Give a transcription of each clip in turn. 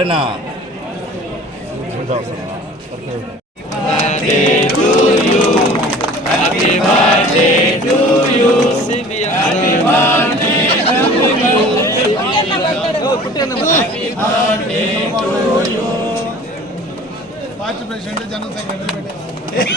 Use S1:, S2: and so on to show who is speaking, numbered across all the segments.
S1: సరేనా
S2: party president general secretary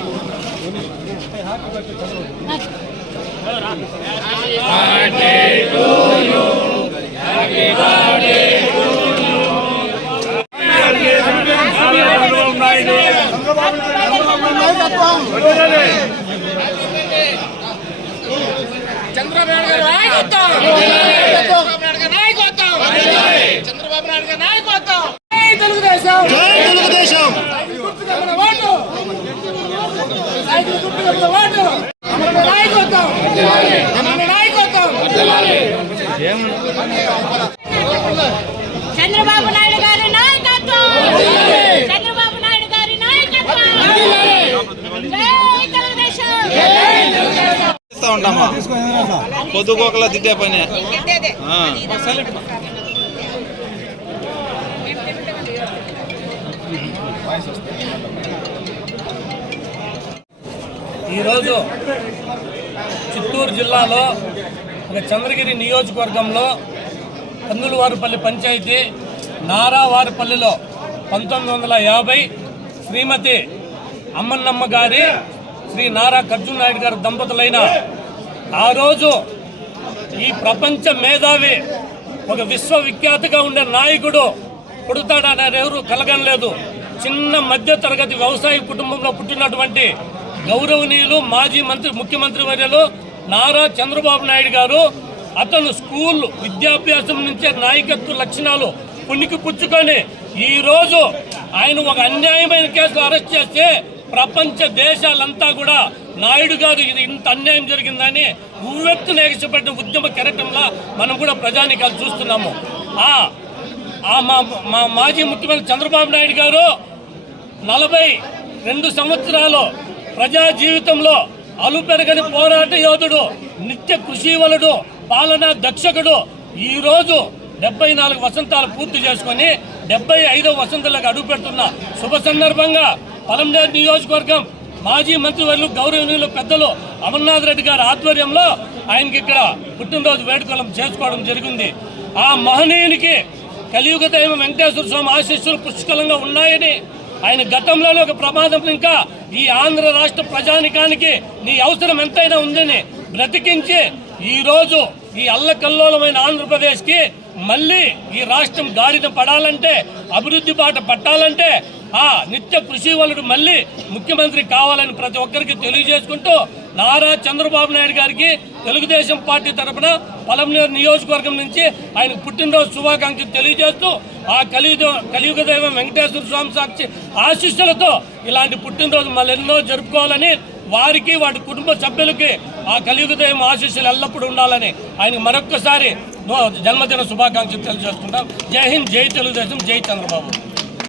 S3: Chandrababu Naidu గారి నాయకత్వం. చంద్రబాబు నాయుడు గారి నాయకత్వం. తెలుగుదేశం.
S1: తెలుగుదేశం
S3: గుర్తుగా మన ఓటు సైకిల్ గుర్తుగా మన ఓటు మన నాయకత్వం మన నాయకత్వం
S4: చంద్రబాబు నాయుడు గారి నాయకత్వం! చంద్రబాబు నాయుడు గారి నాయకత్వం!
S5: ఉంటామా? పొద్దుకోకలా తిట్టే పని. ఆ.
S6: ఈరోజు చిత్తూరు జిల్లాలో ఒక చంద్రగిరి నియోజకవర్గంలో కందులవారిపల్లి పంచాయతీ నారావారిపల్లిలో పంతొమ్మిది వందల యాభై శ్రీమతి అమ్మన్నమ్మ గారి శ్రీ నారా కర్జున్ నాయుడు గారి దంపతులైన ఆ రోజు ఈ ప్రపంచ మేధావి ఒక విశ్వవిఖ్యాతగా ఉండే నాయకుడు పుడతాడని ఎవరు కలగనలేదు చిన్న మధ్య తరగతి వ్యవసాయ కుటుంబంలో పుట్టినటువంటి గౌరవనీయులు మాజీ మంత్రి ముఖ్యమంత్రి వర్యులు నారా చంద్రబాబు నాయుడు గారు అతను స్కూల్ విద్యాభ్యాసం నుంచే నాయకత్వ లక్షణాలు పుణికి పుచ్చుకొని ఈరోజు ఆయన ఒక అన్యాయమైన కేసులో అరెస్ట్ చేస్తే ప్రపంచ దేశాలంతా కూడా నాయుడు గారు ఇది ఇంత అన్యాయం జరిగిందని ఉవ్వెత్తున ఎగసిపడిన ఉద్యమ కెరటంలా మనం కూడా ప్రజానికాలు చూస్తున్నాము. మా మాజీ ముఖ్యమంత్రి చంద్రబాబు నాయుడు గారు నలభై రెండు సంవత్సరాలు ప్రజా జీవితంలో అలుపెరగని పోరాట యోధుడు నిత్య కృషివలుడు పాలనా దక్షకుడు. ఈరోజు డెబ్బై నాలుగు వసంతాలు పూర్తి చేసుకొని డెబ్బై ఐదో వసంతాలకు అడుగు పెడుతున్న శుభ సందర్భంగా పలంనేరు నియోజకవర్గం మాజీ మంత్రివర్యులు గౌరవనీయులు పెద్దలు అమర్నాథ్ రెడ్డి గారి ఆధ్వర్యంలో ఆయనకి ఇక్కడ పుట్టినరోజు వేడుకలం చేసుకోవడం జరిగింది. ఆ మహనీయునికి కలియుగ దైవం వెంకటేశ్వర స్వామి ఆశీస్సులు పుష్కలంగా ఉన్నాయని ఆయన గతంలోనే ఒక ప్రమాదం. ఇంకా ఈ ఆంధ్ర రాష్ట్ర ప్రజానికానికి నీ అవసరం ఎంతైనా ఉందని బ్రతికించి ఈ రోజు ఈ అల్లకల్లోలమైన ఆంధ్రప్రదేశ్కి మళ్ళీ ఈ రాష్ట్రం గాడిన పడాలంటే అభివృద్ధి బాట పట్టాలంటే ఆ నిత్య కృషి వలుడు మళ్ళీ ముఖ్యమంత్రి కావాలని ప్రతి ఒక్కరికి తెలియజేసుకుంటూ నారా చంద్రబాబు నాయుడు గారికి తెలుగుదేశం పార్టీ తరఫున పలంనేరు నియోజకవర్గం నుంచి ఆయన పుట్టినరోజు శుభాకాంక్షలు తెలియజేస్తూ ఆ కలియుగ కలియుగ దైవం వెంకటేశ్వర స్వామి సాక్షి ఆశీస్సులతో ఇలాంటి పుట్టినరోజు మళ్ళీ ఎన్నో జరుపుకోవాలని వారికి వాటి కుటుంబ సభ్యులకి ఆ కలియుగ దైవం ఆశీస్సులు ఎల్లప్పుడూ ఉండాలని ఆయన మరొక్కసారి జన్మదిన శుభాకాంక్షలు తెలియజేస్తుంటాం జై హింద్ జై తెలుగుదేశం జై చంద్రబాబు.